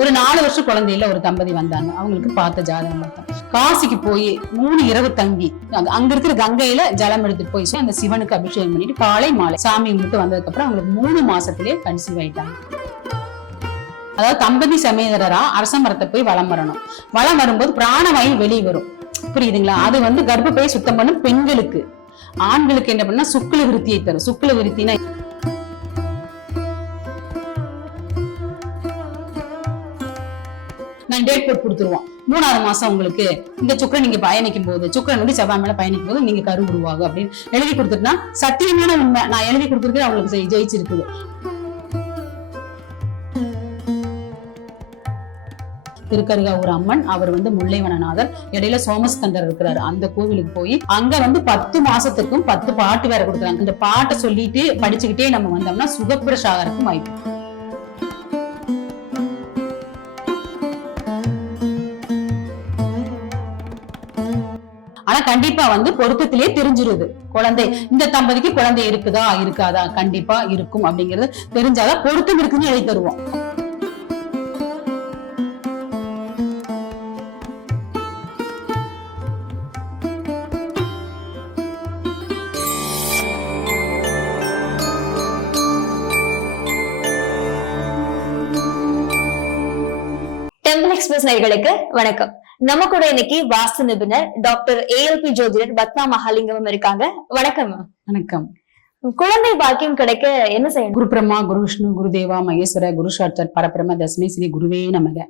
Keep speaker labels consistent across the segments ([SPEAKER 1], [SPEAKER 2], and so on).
[SPEAKER 1] ஒரு நாலு வருஷம் குழந்தையில ஒரு தம்பதி வந்தாங்க. அவங்களுக்கு பார்த்த ஜாதகம் மட்டும் காசிக்கு போய் மூணு இரவு தங்கி அங்க- இருக்கிற கங்கையில ஜலம் எடுத்துட்டு போய் அந்த சிவனுக்கு அபிஷேகம் பண்ணிட்டு காலை மாலை சாமி மட்டும் வந்ததுக்கு அப்புறம் அவங்களுக்கு மூணு மாசத்திலேயே கன்சீவ் ஆயிட்டாங்க. அதாவது தம்பதி சமேதரரா அரச மரத்தை போய் வளம் வரணும். வளம் வரும்போது பிராணவாயு வெளியே வரும். புரியுதுங்களா? அது வந்து கர்ப்பப்பையை சுத்தம் பண்ணும் பெண்களுக்கு. ஆண்களுக்கு என்ன பண்ணா சுக்குல விருத்தியை தரும். சுக்குல விருத்தினா நான் டேட் போட்டு கொடுத்துருவோம். மூணாவது மாசம் உங்களுக்கு இந்த சுக்கரன் நீங்க பயணிக்கும் போது சுக்கரனுடைய செவ்வாய் மேல பயணிக்கும் போது நீங்க கரு உருவாகும் அப்படின்னு எழுதி கொடுத்துட்டுனா சத்தியமான உண்மை. நான் எழுதி கொடுத்துருக்கேன் அவங்களுக்கு ஜெயி- ஜெயிச்சிருக்குது. திருக்கருகாவூர் அம்மன் அவர் வந்து முல்லைவனநாதர் இடையில சோமஸ்கந்தர் இருக்கிறாரு. அந்த கோவிலுக்கு போய் அங்க வந்து பத்து மாசத்துக்கும் பத்து பாட்டு வேற கொடுக்குறாங்க. இந்த பாட்டை சொல்லிட்டு படிச்சுக்கிட்டே நம்ம வந்தோம்னா சுகப்பிரசாகருக்கும் வாய்ப்பு. ஆனா கண்டிப்பா வந்து பொருத்தத்திலே தெரிஞ்சிருது. குழந்தை இந்த தம்பதிக்கு குழந்தை இருக்குதா இருக்காதா? கண்டிப்பா இருக்கும் அப்படிங்கறது தெரிஞ்சாதான் பொருத்தம் இருக்குன்னு எழுதி தருவோம்.
[SPEAKER 2] டெம்பிள் எக்ஸ்பிரஸ் நேர்களுக்கு வணக்கம். நம்ம கூட இன்னைக்கு வாஸ்து நிபுணர் டாக்டர் ஏஎல்பி ஜோதிடர் பத்மா மகாலிங்கம் இருக்காங்க. வணக்கம்.
[SPEAKER 1] வணக்கம்.
[SPEAKER 2] குழந்தை பாக்கியம் கிடைக்க என்ன செய்யணும்?
[SPEAKER 1] குரு பிரம்மா குரு விஷ்ணு குரு தேவா மகேஸ்வர குரு சாட்சாத் பரபிரம தஸ்மை ஸ்ரீ குருவே நமக.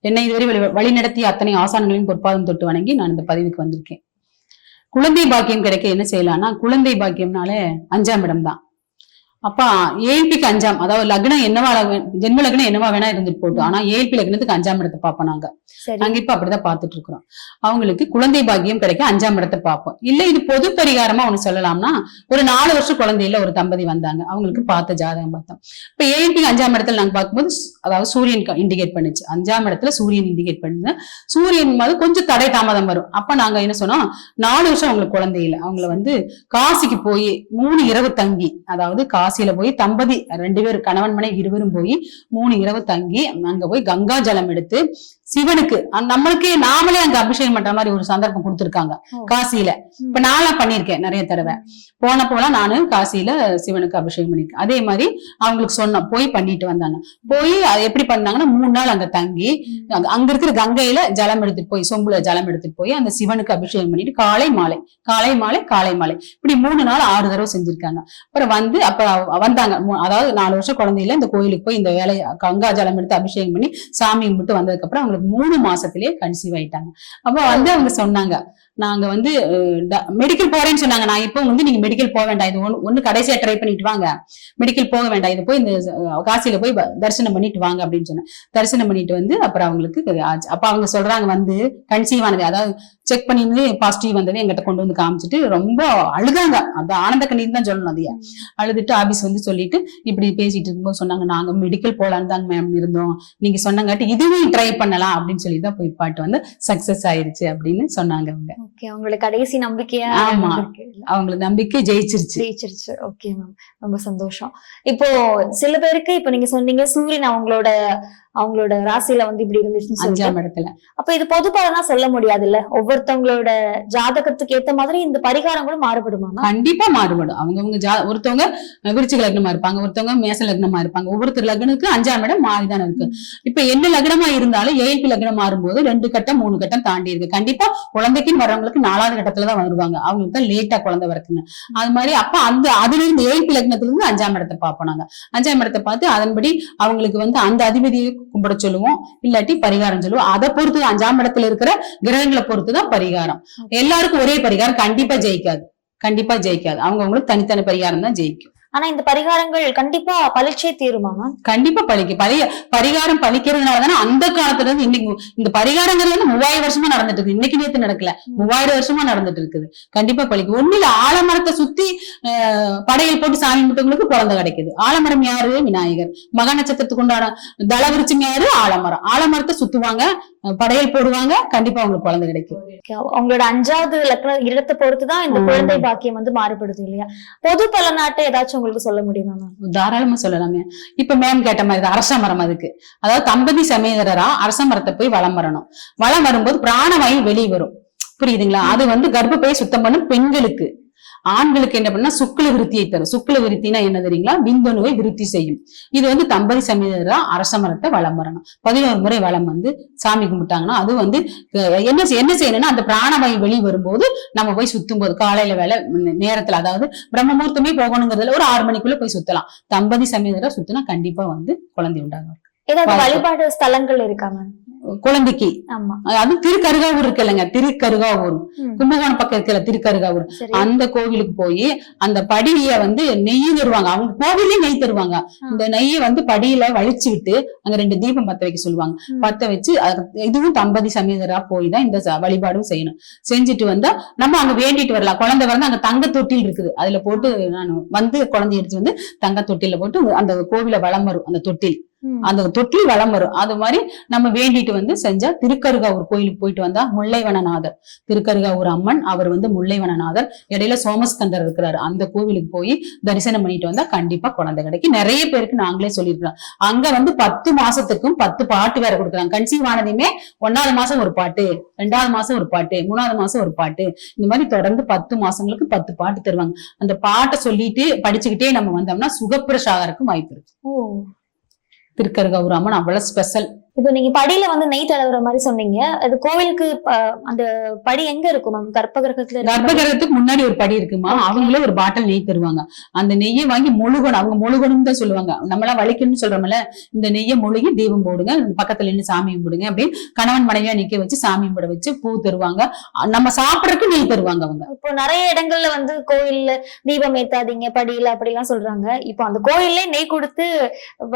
[SPEAKER 1] என்னை இதுவரை வழி வழி நடத்திய அத்தனை ஆசான்களையும் பொற்பாதம் தொட்டு வணங்கி நான் இந்த பதிவுக்கு வந்திருக்கேன். குழந்தை பாக்கியம் கிடைக்க என்ன செய்யலாம்னா குழந்தை பாக்கியம்னாலே அஞ்சாம் இடம் தான். அப்பா ஏழ்பிக்கு அஞ்சாம் அதாவது லக்னம் என்னவா ஜென்ம லக்னம் என்னவா வேணா இருந்துட்டு போட்டோம் ஆனா ஏழ்பி லக்னத்துக்கு அஞ்சாம் இடத்தை பார்ப்போம் நாங்க. நாங்க இப்ப அப்படிதான் பார்த்துட்டு இருக்கிறோம். அவங்களுக்கு குழந்தை பாக்கியம் கிடைக்க அஞ்சாம் இடத்தை பார்ப்போம். இல்ல இது பொது பரிகாரமா ஒண்ணு சொல்லலாம்னா ஒரு நாலு வருஷம் குழந்தையில ஒரு தம்பதி வந்தாங்க. அவங்களுக்கு பார்த்த ஜாதகம் பார்த்தோம். இப்ப ஏழுக்கு அஞ்சாம் இடத்துல நாங்க பார்க்கும்போது அதாவது சூரியன் இண்டிகேட் பண்ணுச்சு. அஞ்சாம் இடத்துல சூரியன் இண்டிகேட் பண்ணுது. சூரியன் மாதிரி கொஞ்சம் தடை தாமதம் வரும். அப்ப நாங்க என்ன சொன்னோம்? நாலு வருஷம் அவங்களுக்கு குழந்தை இல்லை. அவங்கள வந்து காசிக்கு போய் மூணு இரவு தங்கி அதாவது காசியில போய் தம்பதி ரெண்டு பேரும் கணவன் மனைவி இருவரும் போய் மூணு இரவு தங்கி அங்க போய் கங்கா ஜலம் எடுத்து சிவனுக்கு நம்மளுக்கே நாமளே அங்க அபிஷேகம் பண்ற மாதிரி ஒரு சந்தர்ப்பம் கொடுத்திருக்காங்க. காசியில. இப்ப நான்லாம் பண்ணிருக்கேன் நிறைய தடவை. போன போலாம் நானு காசியில சிவனுக்கு அபிஷேகம் பண்ணிருக்கேன் அதே மாதிரி அவங்களுக்கு சொன்னோம் போய் பண்ணிட்டு வந்தாங்க. போய் அது எப்படி பண்ணாங்கன்னா மூணு நாள் அங்க தங்கி அங்க- இருக்கிற கங்கையில ஜலம் எடுத்துட்டு போய் சொம்புல ஜலம் எடுத்துட்டு போய் அந்த சிவனுக்கு அபிஷேகம் பண்ணிட்டு காலை மாலை காலை மாலை காலை மாலை. இப்படி மூணு நாள் ஆறு தடவை செஞ்சிருக்காங்க. அப்புறம் வந்து அப்ப வந்தாங்க. அதாவது நாலு வருஷம் குழந்தையில இந்த கோயிலுக்கு போய் இந்த வேலையை கங்கா ஜலம் எடுத்து அபிஷேகம் பண்ணி சாமி கும்பிட்டு வந்ததுக்கு அப்புறம் அவங்களுக்கு மூணு மாசத்திலேயே கன்சீவ் ஆயிட்டாங்க. அப்போ வந்து அவங்க சொன்னாங்க நாங்க வந்து மெடிக்கல் போறேன்னு சொன்னாங்க. நான் இப்போ வந்து நீங்க மெடிக்கல் போக வேண்டாம். இது ஒண்ணு ஒன்று கடைசியா ட்ரை பண்ணிட்டு வாங்க. மெடிக்கல் போக வேண்டாம். இது போய் இந்த காசியில போய் தரிசனம் பண்ணிட்டு வாங்க அப்படின்னு சொன்னேன். தரிசனம் பண்ணிட்டு வந்து அப்புறம் அவங்களுக்கு ஆச்சு. அப்ப அவங்க சொல்றாங்க வந்து கன்சீவ் ஆனது அதாவது செக் பண்ணிருந்து பாசிட்டிவ் வந்தது எங்கிட்ட கொண்டு வந்து காமிச்சிட்டு ரொம்ப அழுதாங்க. அந்த ஆனந்த கண்ணீர் தான் சொல்லணும் அதைய. அழுதுட்டு ஆபீஸ் வந்து சொல்லிட்டு இப்படி பேசிட்டு இருக்கும்போது சொன்னாங்க நாங்க மெடிக்கல் போலான்னு தாங்க மேம் இருந்தோம். நீங்க சொன்னங்காட்டி இதுவும் ட்ரை பண்ணலாம். அப்படின்னு சொல்லி தான் போய் பாட்டு வந்து சக்சஸ் ஆயிருச்சு அப்படின்னு சொன்னாங்க அவங்க.
[SPEAKER 2] ஓகே உங்களோட கடைசி நம்பிக்கையா
[SPEAKER 1] ஆமா. அவங்களுக்கு நம்பிக்கை ஜெயிச்சிருச்சு.
[SPEAKER 2] ஜெயிச்சிருச்சு. ஓகே மேம் ரொம்ப சந்தோஷம். இப்போ சில பேருக்கு இப்போ நீங்க சொன்னீங்க சூரியன் அவங்களோட அவங்களோட ராசியில வந்து இப்படி இருந்துச்சுன்னு
[SPEAKER 1] அஞ்சாம் இடத்துல.
[SPEAKER 2] அப்ப இது பொது பலனா சொல்ல முடியாதுல்ல? ஒவ்வொருத்தவங்களோட ஜாதகத்துக்கு ஏத்த மாதிரி இந்த பரிகாரங்களும் மாறுபடுமா ma'am?
[SPEAKER 1] கண்டிப்பா மாறுபடும். அவங்கவங்க ஜா ஒருத்தவங்க விருச்சிக லக்னமா இருப்பாங்க ஒருத்தவங்க மேச லக்னமா இருப்பாங்க. ஒவ்வொருத்தர் லக்னத்துக்கு அஞ்சாம் இடம் மாறிதானே இருக்கு. இப்ப என்ன லக்னமா இருந்தாலும் ஏழ்பி லக்னம் மாறும்போது ரெண்டு கட்டம் மூணு கட்டம் தாண்டி இருக்கு. கண்டிப்பா குழந்தைக்குன்னு வர்றவங்களுக்கு நாலாவது கட்டத்துல தான் வருவாங்க. அவங்களுக்கு தான் லேட்டா குழந்தை வரக்குங்க அது மாதிரி அப்ப அந்த அதுல இருந்து ஏழ்பி லக்னத்துல இருந்து அஞ்சாம் இடத்தை பார்ப்போம் நாங்க. அஞ்சாம் இடத்தை பார்த்து அதன்படி அவங்களுக்கு வந்து அந்த அதிபதியை கும்பிட சொல்லுவோம். இல்லாட்டி பரிகாரம் சொல்லுவோம். அதை பொறுத்து அஞ்சாம் இடத்துல இருக்கிற கிரகங்களை பொறுத்து தான் பரிகாரம். எல்லாருக்கும் ஒரே பரிகாரம். கண்டிப்பா ஜெயிக்காது. கண்டிப்பா ஜெயிக்காது. அவங்கவங்களுக்கு தனித்தனி பரிகாரம் தான் ஜெயிக்கும்.
[SPEAKER 2] ஆனா இந்த பரிகாரங்கள் கண்டிப்பா பளிச்சே தீருமா மேம்
[SPEAKER 1] கண்டிப்பா பழிக்கும் பரிய பரிகாரம் பழிக்கிறதுனால தானே அந்த காலத்துல இருந்து இன்னைக்கு இந்த பரிகாரங்கிறது வந்து மூவாயிரம் வருஷமா நடந்துட்டு இருக்கு. இன்னைக்கு நேத்து நடக்கல. மூவாயிரம் வருஷமா நடந்துட்டு இருக்குது. கண்டிப்பா பழிக்கும் ஒண்ணு இல்ல ஆலமரத்தை சுத்தி படையல் போட்டு சாமி கும்பிட்டவங்களுக்கு குழந்தை கிடைக்குது. ஆலமரம் யாரு? விநாயகர். மக நட்சத்திரத்துக்கு உண்டான தலவிருச்சம் யாரு? ஆலமரம். ஆலமரத்தை சுத்துவாங்க படையல் போடுவாங்க கண்டிப்பா அவங்களுக்கு குழந்தை கிடைக்கும்.
[SPEAKER 2] அவங்களோட அஞ்சாவது இடத்தை பொறுத்துதான் இந்த. குழந்தை பாக்கியம் வந்து மாறுபடுது இல்லையா? பொது பலனாட்டு ஏதாச்சும் உங்களுக்கு சொல்ல முடியுமா மேம்
[SPEAKER 1] தாராளமா சொல்லலாமே. இப்ப மேம் கேட்ட மாதிரி தான் அரச மரம் அதுக்கு. அதாவது தம்பதி சமேதரரா அரச மரத்தை போய் வலம் வரணும். வலம் வரும்போது பிராணவாயு வெளியே வரும். புரியுதுங்களா? அது வந்து கர்ப்பப்பையை சுத்தம் பண்ணும் பெண்களுக்கு. ஆண்களுக்கு என்ன பண்ணா சுக்ல விருத்தியை தரும். சுக்ல விருத்தினா என்ன தெரியுங்களா? விந்தணுவை விருத்தி செய்யும். இது வந்து தம்பதி சமேதரா அரச மரத்தை வலம் வரணும். பதினோரு முறை வலம் வந்து சாமி கும்பிட்டாங்கன்னா அது வந்து என்ன என்ன செய்யணும்னா அந்த பிராணவாயு வெளியே வரும்போது நம்ம போய் சுத்தும் போது காலையில வேலை நேரத்துல அதாவது பிரம்ம முகூர்த்தமே போகணுங்கிறதுல ஒரு ஆறு மணிக்குள்ள போய் சுத்தலாம். தம்பதி சமேதரா சுத்தினா கண்டிப்பா வந்து குழந்தை உண்டாகும்.
[SPEAKER 2] ஏதாவது. வழிபாடு ஸ்தலங்கள் இருக்கா மேம்?
[SPEAKER 1] குழந்தைக்கு அது திருக்கருகாவூர் இருக்கு இல்லைங்க திருக்கருகாவூர். கும்பகோணம் பக்கம் இருக்குல்ல திருக்கருகாவூர். அந்த கோவிலுக்கு போய் அந்த படிய வந்து நெய் தருவாங்க. அவங்க கோவிலே நெய் தருவாங்க. இந்த நெய்யை வந்து படியில வலிச்சு விட்டு அங்க ரெண்டு தீபம் பத்த வைக்க சொல்லுவாங்க. பத்த வச்சு அது- இதுவும் தம்பதி சமேதரா போய் தான் இந்த வழிபாடும் செய்யணும். செஞ்சுட்டு வந்தா நம்ம அங்க வேண்டிட்டு வரலாம். குழந்தை வந்து அங்க தங்க தொட்டில் இருக்குது. அதுல போட்டு நான் வந்து குழந்தை எடுத்து வந்து தங்க தொட்டில போட்டு அந்த கோவில வளம் வரும் அந்த தொட்டில். அந்த தொட்டில் வளம் வரும். அது மாதிரி நம்ம வேண்டிட்டு வந்து செஞ்சா திருக்கருகாவூர் கோயிலுக்கு போயிட்டு வந்தா முல்லைவனநாதர். திருக்கருகாவூர் அம்மன் அவர் வந்து முல்லைவனநாதர். இடையில சோமஸ்கந்தர் இருக்கிறாரு. அந்த கோவிலுக்கு போய் தரிசனம் பண்ணிட்டு வந்தா கண்டிப்பா குழந்தை கிடைக்கும். நிறைய பேருக்கு நாங்களே சொல்லியிருக்கிறோம். அங்க வந்து பத்து மாசத்துக்கும் பத்து பாட்டு வேற கொடுக்குறாங்க. கன்சீவ் ஆனதையுமே ஒன்னாவது மாசம் ஒரு பாட்டு ரெண்டாவது மாசம் ஒரு பாட்டு மூணாவது மாசம் ஒரு பாட்டு. இந்த மாதிரி தொடர்ந்து பத்து மாசங்களுக்கு பத்து பாட்டு தருவாங்க. அந்த பாட்டை சொல்லிட்டு படிச்சுக்கிட்டே நம்ம வந்தோம்னா சுகப்பிரசாகருக்கு வாய்ப்பு இருக்கு.
[SPEAKER 2] ஓ
[SPEAKER 1] அவ்வளோ ஸ்பெஷல்
[SPEAKER 2] இப்போ நீங்க படியில வந்து நெய் தடவுற மாதிரி சொன்னீங்க. அது கோவிலுக்கு அந்த படி எங்க இருக்கும் மேம்? கர்ப்ப கிரகத்துல இருக்கிற படி?
[SPEAKER 1] கர்ப்பகிரகத்துக்கு முன்னாடி ஒரு படி இருக்குமா. அவங்களே ஒரு பாட்டில் நெய் தருவாங்க. அந்த நெய்யை வாங்கி முழுகணும். அவங்க முழுகணும் தான் சொல்லுவாங்க. நம்மளாம் வலிக்கணும்னு சொல்றோம்ல இந்த நெய்யை முழுகி தீபம் போடுங்க. பக்கத்துல நின்று சாமி கும்பிடுங்க. அப்படின்னு கணவன் மனைவியா நிக்க வச்சு சாமி கும்பிட வச்சு பூ தருவாங்க. நம்ம சாப்பிடறதுக்கு நெய் தருவாங்க அவங்க.
[SPEAKER 2] இப்போ நிறைய இடங்கள்ல வந்து கோயில்ல தீபம் ஏத்தாதீங்க படியில அப்படிலாம் சொல்றாங்க. இப்போ அந்த கோயில்ல நெய் கொடுத்து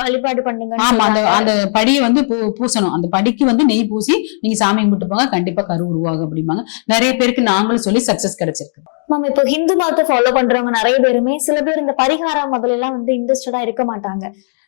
[SPEAKER 2] வழிபாடு பண்ணுங்க
[SPEAKER 1] ஆமா அந்த அந்த படியை வந்து பூ பூசணும். அந்த படிக்கு வந்து நெய் பூசி நீங்க சாமி கும்பிட்டு போங்க கண்டிப்பா கரு உருவாகும் அப்படிம்பாங்க. நிறைய பேருக்கு நாங்களும் சொல்லி சக்சஸ் கிடைச்சிருக்கு.
[SPEAKER 2] மேம் இப்போ ஹிந்து மதத்தை ஃபாலோ பண்றவங்க நிறைய பேருமே சில பேர் இந்த பரிகாரம் முதல்ல எல்லாம் வந்து இன்ட்ரெஸ்டடா இருக்க மாட்டாங்க.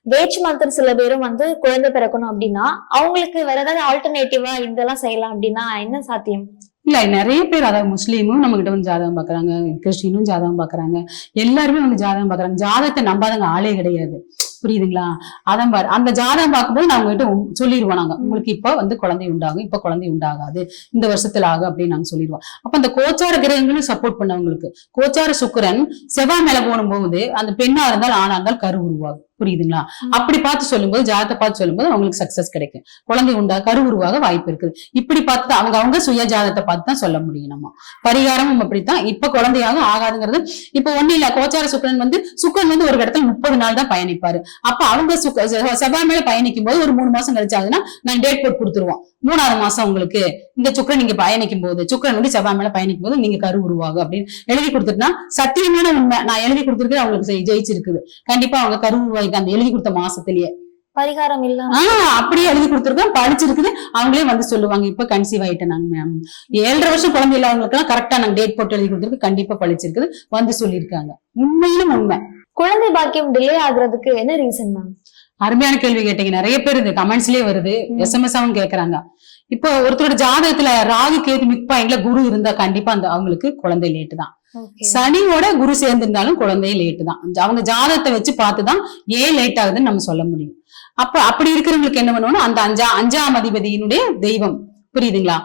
[SPEAKER 2] வேற்று மதத்தில் சில பேரும் வந்து குழந்தை பிறக்கணும் அப்படின்னா அவங்களுக்கு வேற ஏதாவது ஆல்டர்னேட்டிவா இதெல்லாம் செய்யலாம் அப்படின்னா என்ன சாத்தியம்?
[SPEAKER 1] இல்ல நிறைய பேர் அதாவது முஸ்லீமும் நம்ம கிட்ட வந்து ஜாதகம் பாக்குறாங்க கிறிஸ்டினும் ஜாதகம் பாக்குறாங்க. எல்லாருமே வந்து ஜாதகம் பாக்குறாங்க. ஜாதகத்தை நம்பாதவங்க ஆளே கிடையாது. புரியுதுங்களா? அதான் பாரு அந்த ஜாதகம் பார்க்கும்போது நான் உங்ககிட்ட சொல்லிடுவோம் நாங்க. உங்களுக்கு இப்ப வந்து குழந்தை உண்டாகும் இப்ப குழந்தை உண்டாகாது. இந்த வருஷத்துல ஆகும் அப்படின்னு நாங்க சொல்லிடுவோம். அப்ப அந்த கோச்சார கிரகங்களும் சப்போர்ட் பண்ணவங்களுக்கு கோச்சார சுக்கிரன் செவ்வாய் மேல போகும்போது அந்த பெண்ணா இருந்தால் ஆணா இருந்தால் கரு உருவாகும். புரியுதுங்களா. அப்படி பார்த்து சொல்லும்போது ஜாதகத்தை பார்த்து சொல்லும்போது அவங்களுக்கு சக்சஸ் கிடைக்கும். குழந்தை உண்டா? கரு உருவாக வாய்ப்பு இருக்குது. இப்படி பார்த்து அவங்க அவங்க சுய ஜாதகத்தை பார்த்து தான் சொல்ல முடியும் நம்ம. பரிகாரமும் அப்படித்தான் இப்ப குழந்தையாக ஆகாதுங்கிறது இப்ப ஒண்ணு இல்ல. கோச்சார சுக்கிரன் வந்து சுக்கிரன் வந்து ஒரு இடத்துல முப்பது நாள் தான் பயணிப்பாரு. அப்ப அவங்க சுக்க- செவ்வாய் மேல பயணிக்கும் போது ஒரு மூணு மாசம் கழிச்சாதுன்னா நான் டேட் போட்டு கொடுத்துருவோம். மூணாவது மாசம் உங்களுக்கு இந்த சுக்கிரன் நீங்க பயணிக்கும் போது சுக்கிரன் வந்து செவ்வாய் மேல பயணிக்கும் போது நீங்க கரு உருவாகும் அப்படின்னு எழுதி கொடுத்துட்டுனா சத்தியமான உண்மை. நான் எழுதி கொடுத்துருக்கேன் அவங்களுக்கு ஜெயிச்சிருக்குது. கண்டிப்பா அவங்க கரு உருவாக்கி அந்த எழுதி கொடுத்த மாசத்திலேயே.
[SPEAKER 2] பரிகாரம் இல்லாம
[SPEAKER 1] ஆஹ் அப்படியே எழுதி கொடுத்துருக்கோம் படிச்சிருக்குது. அவங்களே வந்து சொல்லுவாங்க இப்ப கன்சீவ் ஆயிட்டேன் நாங்க மேம் ஏழரை வருஷம் குழந்தை இல்லாதவங்களுக்கு எல்லாம் கரெக்டா நாங்க டேட் போட்டு எழுதி கொடுத்துருக்கு. கண்டிப்பா பழிச்சிருக்குது. வந்து சொல்லியிருக்காங்க. உண்மையிலும் உண்மை.
[SPEAKER 2] குழந்தை பாக்கியம் டிலே ஆகுறதுக்கு என்ன ரீசன் மேம்
[SPEAKER 1] அருமையான கேள்வி கேட்டீங்க. நிறைய பேர் இது கமெண்ட்ஸ்லயே வருது. எஸ்எம்எஸ் ஆவும் கேக்குறாங்க. இப்போ ஒருத்தரோட ஜாதகத்துல ராகு கேது மிக் பாயிண்ட்ல குரு இருந்தா கண்டிப்பா அந்த அவங்களுக்கு குழந்தை லேட்டு தான். சனியோட குரு சேர்ந்திருந்தாலும் குழந்தை லேட்டு தான். அவங்க ஜாதகத்தை வச்சு பார்த்துதான் ஏன் லேட் ஆகுதுன்னு நம்ம சொல்ல முடியும். அப்ப அப்படி இருக்கிறவங்களுக்கு என்ன பண்ணுவோம்னா அந்த அஞ்சா அஞ்சாம் அதிபதியினுடைய தெய்வம். புரியுதுங்களா?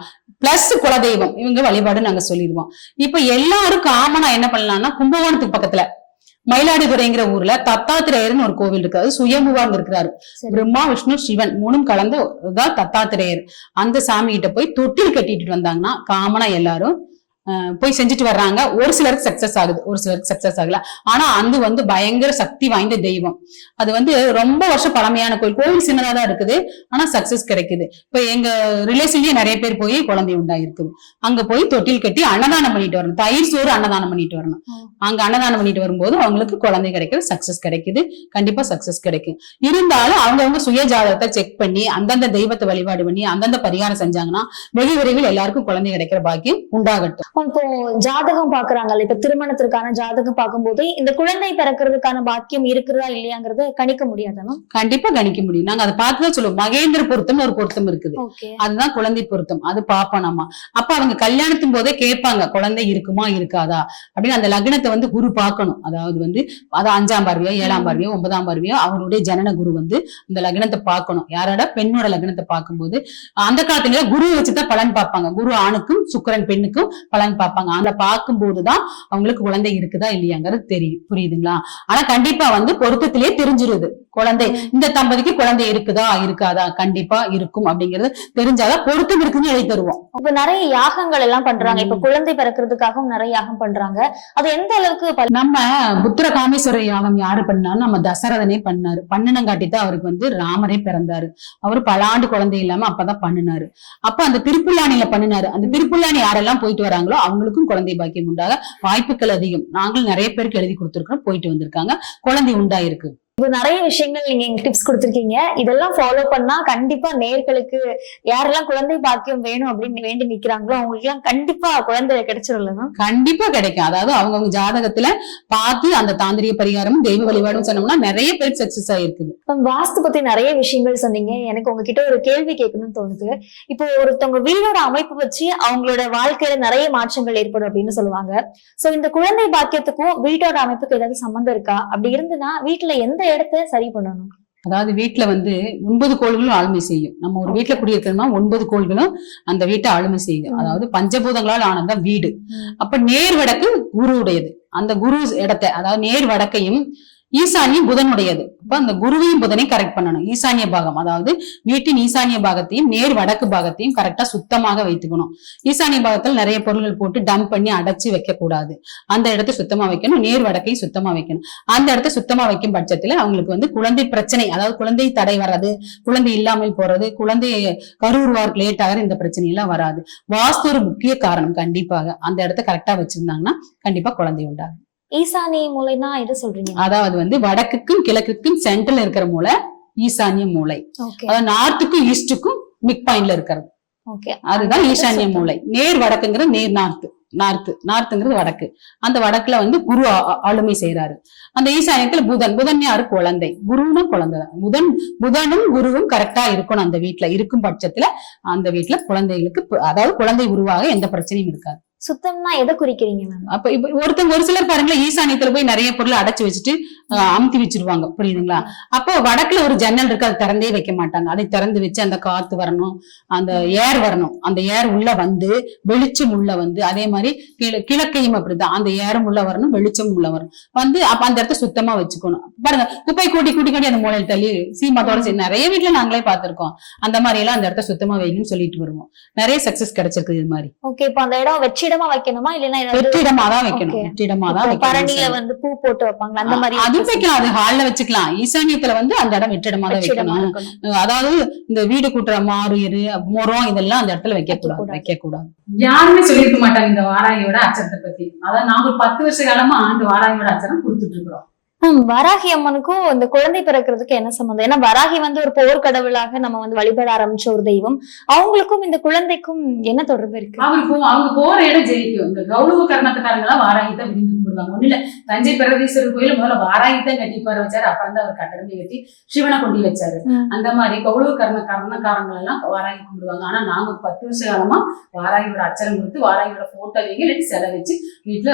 [SPEAKER 1] பிளஸ் குலதெய்வம். இவங்க வழிபாடு நாங்க சொல்லிடுவோம். இப்ப எல்லாரும் காமனா என்ன பண்ணலாம்னா கும்பகோணத்துக்கு பக்கத்துல மயிலாடுதுறைங்கிற ஊர்ல தத்தாத்திரேயர்னு ஒரு கோவில் இருக்கு. அது சுயம்புவா அங்க இருக்கிறாரு. பிரம்மா விஷ்ணு சிவன் மூணும் கலந்த தத்தாத்திரேயர். அந்த சாமி கிட்ட போய் தொட்டில் கட்டிட்டு வந்தாங்கன்னா காமனா எல்லாரும் போய் செஞ்சுட்டு வர்றாங்க. ஒரு சிலருக்கு சக்சஸ் ஆகுது. ஒரு சிலருக்கு சக்சஸ் ஆகல. ஆனா அது வந்து பயங்கர சக்தி வாய்ந்த தெய்வம். அது வந்து ரொம்ப வருஷம் பழமையான கோயில். கோவில் சின்னதா தான் இருக்குது. ஆனா சக்சஸ் கிடைக்குது. இப்ப எங்க ரிலேஷன்லயே நிறைய பேர் போய் குழந்தை உண்டாயிருக்குது அங்க போய் தொட்டில் கட்டி அன்னதானம் பண்ணிட்டு வரணும். தயிர் சோறு அன்னதானம் பண்ணிட்டு வரணும். அங்க அன்னதானம் பண்ணிட்டு வரும்போது அவங்களுக்கு குழந்தை கிடைக்கிறது சக்சஸ் கிடைக்குது. கண்டிப்பா சக்சஸ் கிடைக்கும். இருந்தாலும் அவங்கவங்க சுய ஜாதகத்தை செக் பண்ணி அந்தந்த தெய்வத்தை வழிபாடு பண்ணி அந்தந்த பரிகாரம் செஞ்சாங்கன்னா வெகு விரைவில் எல்லாருக்கும் குழந்தை கிடைக்கிற பாக்கியம் உண்டாகட்டும்.
[SPEAKER 2] இப்போ ஜாதகம் பாக்குறாங்கல்ல. இப்ப திருமணத்திற்கான ஜாதகம் பார்க்கும்போது இந்த குழந்தை பிறக்கிறதுக்கான பாக்கியம் இருக்கிறதா இல்லையாங்கிறத கணிக்க முடியாதானா
[SPEAKER 1] கண்டிப்பா கணிக்க முடியும். நாங்க அதை பார்த்துதான் சொல்லுவோம். மகேந்திர பொருத்தம் ஒரு பொருத்தம் இருக்குது. அதுதான் குழந்தை பொருத்தம். அது பாப்போம் நம்ம அப்ப அவங்க கல்யாணத்தின் போதே கேட்பாங்க குழந்தை இருக்குமா இருக்காதா? அப்படின்னு அந்த லக்னத்தை வந்து குரு பார்க்கணும். அதாவது வந்து அது அஞ்சாம் பார்வையோ ஏழாம். பார்வையோ ஒன்பதாம் பார்வையோ அவருடைய ஜனன குரு வந்து அந்த லக்னத்தை பார்க்கணும். யாரோட? பெண்ணோட லக்னத்தை பார்க்கும்போது. அந்த காலத்துல குரு வச்சுதான் பலன் பார்ப்பாங்க. குரு ஆணுக்கும் சுக்கிரன் பெண்ணுக்கும் பலன் பார்ப்பாங்க? அந்த பார்க்கும்போதுதான் அவங்களுக்கு குழந்தை இருக்குதா இல்லையாங்கிறது தெரியும். புரியுதுங்களா? ஆனா கண்டிப்பா வந்து பொருத்தத்திலே தெரிஞ்சிருது. குழந்தை இந்த தம்பதிக்கு குழந்தை இருக்குதா இருக்காதா? கண்டிப்பா இருக்கும் அப்படிங்கறது தெரிஞ்சாதான் பொருத்தம் இருக்குன்னு எழுதி தருவோம்.
[SPEAKER 2] இப்ப நிறைய யாகங்கள் எல்லாம் பண்றாங்க. இப்ப. குழந்தை பிறக்கிறதுக்காகவும் நிறைய யாகம் பண்றாங்க. அது எந்த அளவுக்கு
[SPEAKER 1] நம்ம புத்திர காமேஸ்வர யாகம் யாரு பண்ணாரு நம்ம தசரதனே பண்ணாரு. பண்ணினங்காட்டி தான் அவருக்கு வந்து ராமரே பிறந்தாரு. அவரு பல ஆண்டு குழந்தை இல்லாம அப்பதான் பண்ணினாரு. அப்ப அந்த திருப்புல்லானில பண்ணினாரு. அந்த திருப்புல்லானி யாரெல்லாம் போயிட்டு வராங்களோ அவங்களுக்கும் குழந்தை பாக்கியம் உண்டாக வாய்ப்புகள் அதிகம். நாங்களும் நிறைய பேருக்கு எழுதி கொடுத்துருக்கோம் போயிட்டு வந்திருக்காங்க. குழந்தை உண்டாயிருக்கு.
[SPEAKER 2] இப்ப நிறைய விஷயங்கள் நீங்க எங்க டிப்ஸ் கொடுத்திருக்கீங்க. இதெல்லாம் ஃபாலோ பண்ணா கண்டிப்பா நேர்களுக்கு யாரெல்லாம் குழந்தை பாக்கியம் வேணும் அப்படின்னு வேண்டி நிக்கிறாங்களோ அவங்களுக்கு எல்லாம் கண்டிப்பா குழந்தை கிடைச்சிரும்ல மேம்
[SPEAKER 1] கண்டிப்பா கிடைக்கும். அதாவது அவங்கவங்க ஜாதகத்துல பார்த்து அந்த தாந்திரிக பரிகாரமும் தெய்வ வழிபாடும் சொன்னோம்னா நிறைய பேர் சக்சஸ் ஆயிருக்குது
[SPEAKER 2] வாஸ்து பத்தி நிறைய விஷயங்கள் சொன்னீங்க. எனக்கு உங்ககிட்ட ஒரு கேள்வி கேட்கணும்னு தோணுது. இப்போ ஒருத்தவங்க வீடோட அமைப்பு வச்சு அவங்களோட வாழ்க்கையில நிறைய மாற்றங்கள் ஏற்படும் அப்படின்னு சொல்லுவாங்க. சோ இந்த குழந்தை பாக்கியத்துக்கும் வீட்டோட அமைப்புக்கு ஏதாவது சம்மந்தம் இருக்கா? அப்படி இருந்துன்னா வீட்டுல எந்த இடத்த சரி பண்ணணும்.
[SPEAKER 1] அதாவது வீட்டுல வந்து ஒன்பது கோள்களும் ஆளுமை செய்யும். நம்ம ஒரு வீட்டுல குடியிருக்கணும்னா ஒன்பது கோள்களும் அந்த வீட்டை ஆளுமை செய்யும்.
[SPEAKER 2] ம்.
[SPEAKER 1] அதாவது பஞ்சபூதங்களால் ஆனதுதான் வீடு.
[SPEAKER 2] ம்.
[SPEAKER 1] அப்ப நேர் வடக்கு குருவுடையது. அந்த குரு இடத்தை அதாவது நேர் வடக்கையும் ஈசானியம் புதனுடையது. அப்ப அந்த குருவையும் புதனையும் கரெக்ட் பண்ணணும். ஈசானிய பாகம். அதாவது வீட்டின் ஈசானிய பாகத்தையும் நேர் வடக்கு பாகத்தையும் கரெக்டா சுத்தமாக வைத்துக்கணும். ஈசானிய பாகத்தில் நிறைய பொருள்கள் போட்டு டம்ப் பண்ணி அடைச்சு வைக்க கூடாது அந்த இடத்த சுத்தமா வைக்கணும். நேர் வடக்கையும் சுத்தமா வைக்கணும். அந்த இடத்த சுத்தமா வைக்கும் பட்சத்துல அவங்களுக்கு வந்து குழந்தை பிரச்சனை அதாவது குழந்தை தடை வர்றது குழந்தை இல்லாமல் போறது குழந்தை கருவுருவாருக்கு லேட் ஆகிற இந்த பிரச்சனை எல்லாம் வராது. வாஸ்து ஒரு முக்கிய காரணம் கண்டிப்பாக. அந்த இடத்த கரெக்டா வச்சிருந்தாங்கன்னா கண்டிப்பா குழந்தை உண்டாகும்.
[SPEAKER 2] ஈசானி மூலைனா எது சொல்றீங்க?
[SPEAKER 1] அதாவது வந்து வடக்குக்கும் கிழக்குக்கும் சென்ட்ரல் இருக்கிற மூளை ஈசானிய மூளை. அதாவது நார்த்துக்கும் ஈஸ்டுக்கும் மிட் பாயிண்ட்ல இருக்கிறது. அதுதான் ஈசானிய. மூளை. நேர் வடக்குங்கிறது நேர் நார்த்து நார்த்து நார்த்துங்கிறது வடக்கு. அந்த வடக்குல வந்து குரு ஆளுமை செய்யறாரு அந்த ஈசானியத்துல புதன். புதன் யாரு? குழந்தை. குருன்னா குழந்தை தான். புதன் புதனும் குருவும் கரெக்டா இருக்கணும் அந்த வீட்டுல இருக்கும் பட்சத்துல அந்த வீட்டுல குழந்தைகளுக்கு அதாவது குழந்தை உருவாக எந்த பிரச்சனையும் இருக்காது.
[SPEAKER 2] சுத்தம்னா எதை குறிக்கிறீங்க மேம்
[SPEAKER 1] அப்ப இப்ப ஒருத்தங்க ஒரு சிலர் பாருங்களேன் ஈசானியத்துல போய் நிறைய பொருளை அடைச்சு வச்சுட்டு அமுத்தி வச்சிருவாங்க. புரியுதுங்களா? அப்போ வடக்குல ஒரு ஜன்னல் இருக்கு அதை திறந்தே வைக்க மாட்டாங்க. அதை திறந்து வச்சு அந்த காத்து வரணும் அந்த ஏர் வரணும். அந்த ஏர் உள்ள வந்து வெளிச்சம் உள்ள வந்து அதே மாதிரி கிழ- கிழக்கையும் அப்படிதான். அந்த ஏரும் உள்ள வரணும் வெளிச்சம் உள்ள வரணும். வந்து அப்ப அந்த இடத்த சுத்தமா வச்சுக்கணும். பாருங்க குப்பை கூட்டி கூட்டி கூட்டி அந்த மூலையில் தள்ளி சீமாத்தோட சரி நிறைய வீட்டுல நாங்களே பார்த்திருக்கோம். அந்த மாதிரி எல்லாம் அந்த இடத்த சுத்தமா வைக்கணும்னு சொல்லிட்டு வருவோம். நிறைய சக்சஸ் கிடைச்சிருக்கு இது மாதிரி.
[SPEAKER 2] ஓகே இப்போ அந்த இடம் வெற்றிடமா வைக்கணுமா? இல்லைன்னா
[SPEAKER 1] வெற்றிடமா தான் வைக்கணும். வெற்றிடமா தான்
[SPEAKER 2] பரணியில வந்து பூ போட்டு வைப்பாங்க அந்த மாதிரி
[SPEAKER 1] வைக்கலாம் அது ஹால்ல வச்சுக்கலாம். ஈசானியத்துல வந்து அந்த இடம் வெற்றிடமா தான் வைக்கணும். அதாவது இந்த வீடு கூட்டுற மாறு முறம் இதெல்லாம் அந்த இடத்துல வைக்க கூடாது.
[SPEAKER 2] வைக்கக்கூடாது.
[SPEAKER 1] வைக்க கூடாது
[SPEAKER 3] யாருமே சொல்லியிருக்க மாட்டாங்க இந்த வாராகியோட அச்சரத்தை பத்தி. அதாவது நாங்க ஒரு பத்து வருஷ காலமா இந்த வாராகியோட அச்சரம் கொடுத்துட்டு இருக்கிறோம்.
[SPEAKER 2] வராகி அம்மனுக்கும் இந்த குழந்தை பிறக்கிறதுக்கு என்ன சம்மந்தம்? ஏன்னா வராகி வந்து ஒரு போர் கடவுளாக நம்ம வந்து வழிபட ஆரம்பிச்ச ஒரு தெய்வம். அவங்களுக்கும் இந்த குழந்தைக்கும் என்ன தொடர்பு இருக்கு?
[SPEAKER 3] அவங்க போற இடம் ஜெயிக்கும். இந்த கௌரவ கர்ணத்துக்காரங்க எல்லாம் வாராகி தான் விரும்பி கும்பிடுவாங்க ஒண்ணு இல்ல தஞ்சை பிரகதீஸ்வரர் கோயில முதல்ல வாராகி தான் கட்டி உட்கார வச்சாரு. அப்புறம் தான் அவர் கட்டடமே கட்டி சிவனை கொண்டு வச்சாரு. அந்த மாதிரி கௌரவ கர்ண கர்ணக்காரங்கள் எல்லாம் வாராகி கும்பிடுவாங்க ஆனா நாங்க ஒரு பத்து வருஷ காலமா வாராகியோட அச்சரம் கொடுத்து வாராகியோட போட்டோ வைங்க இல்லாட்டி சிலை வச்சு வீட்டுல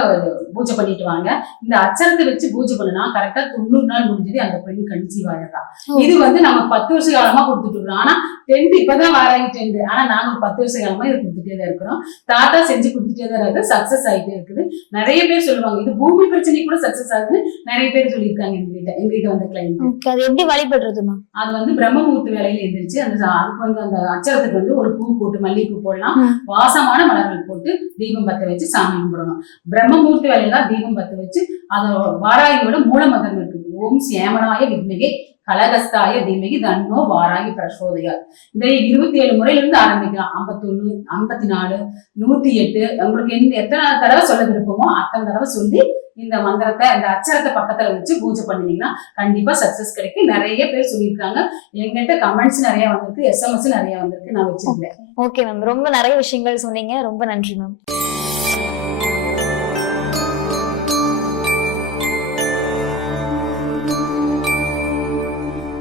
[SPEAKER 3] பூஜை பண்ணிட்டு வாங்க. இந்த அச்சரத்தை வச்சு பூஜை பண்ணுனா கரெக்டா தொண்ணூறு நாள் முடிஞ்சது அந்த பெண் கன்சீவ் ஆயிடுறா. இது வந்து நம்ம பத்து வருஷ காலமா கொடுத்துட்டு இருக்கோம் ஆனா டென்ட் இப்பதான் வாராகி டென்ட் ஆனா நாங்க ஒரு பத்து வருஷ காலமா இதை கொடுத்துட்டே தான் இருக்கிறோம். தாத்தா செஞ்சு கொடுத்துட்டே தான் இருக்கு சக்சஸ் ஆயிட்டே இருக்குது. நிறைய பேர் சொல்லுவாங்க இது பூமி பிரச்சனை கூட சக்சஸ் ஆகுதுன்னு நிறைய பேர் சொல்லியிருக்காங்க எங்க கிட்ட எங்க கிட்ட வந்த கிளைண்ட்
[SPEAKER 2] அது எப்படி வழிபடுறது மேம்
[SPEAKER 3] அது வந்து பிரம்மமுகூர்த்த வேலையில எந்திரிச்சு அந்த அதுக்கு வந்து அந்த அச்சரத்துக்கு வந்து ஒரு பூ போட்டு மல்லிகைப்பூ போடலாம். வாசமான மலர்கள் போட்டு தீபம் பத்த வச்சு சாமி கும்பிடணும். பிரம்மமூர்த்தி வேலையில தான் தீபம் பத்த வச்சு அது வாராகியோட மூல மந்திரம் இருக்குது. ஓம் சேமனாய வித்மிகை கலகஸ்தாய தீமகி தன்னோ வாராகி பிரசோதையார் இதை இருபத்தி ஏழு முறையில இருந்து ஆரம்பிக்கலாம். ஐம்பத்தொன்னு ஐம்பத்தி நாலு நூத்தி எட்டு உங்களுக்கு எந்த எத்தனை தடவை சொல்ல விருப்பமோ அத்தனை தடவை சொல்லி இந்த மந்திரத்தை இந்த அச்சரத்தை பக்கத்துல வச்சு பூஜை பண்ணினீங்கன்னா கண்டிப்பா சக்சஸ் கிடைக்கும். நிறைய பேர் சொல்லியிருக்காங்க. எங்கிட்ட கமெண்ட்ஸ் நிறைய வந்திருக்கு எஸ்எம்எஸ் நிறைய வந்திருக்கு. நான் வச்சிருக்கேன்
[SPEAKER 2] ஓகே மேம் ரொம்ப நிறைய விஷயங்கள் சொன்னீங்க. ரொம்ப நன்றி மேம்